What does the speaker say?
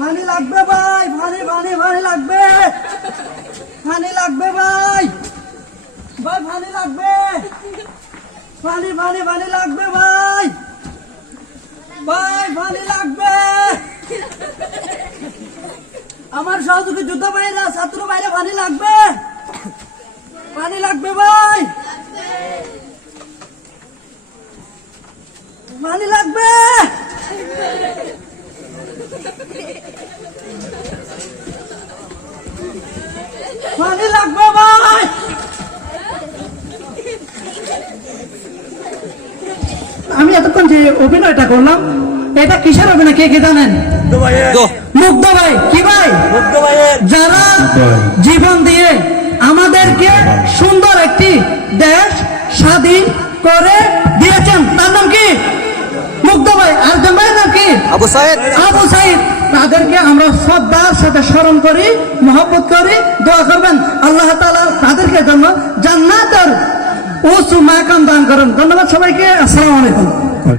পানি লাগবে ভাই, পানি পানি পানি লাগবে, পানি লাগবে ভাই, ভাই পানি লাগবে, পানি পানি পানি লাগবে ভাই, ভাই পানি লাগবে। আমার সহযোগী যুদ্ধ ভাইরা, ছাত্র ভাইরা পানি লাগবে, পানি লাগবে ভাই, পানি লাগবে, পানি লাগবে ভাই। আমি এতক্ষণ যে অভিনয়টা করলাম, এটা কিসের অভিনয় কে কে জানেন? মুগ্ধ ভাই। কি ভাই? যারা জীবন দিয়ে আমাদেরকে সুন্দর একটি দেশ স্বাধীন করে দিয়েছেন, তার নাম কি? মুগ্ধ ভাই। আর ভাইয়ের নাম কি? আবু সাইদ। আবু সাইদ। তাদেরকে আমরা শ্রদ্ধার সাথে স্মরণ করি, মহব্বত করি, দোয়া করবেন আল্লাহ তাআলা তাদেরকে জন্য জান্নাতের উঁচু মাকাম দান করেন। ধন্যবাদ সবাইকে। আসসালামু আলাইকুম।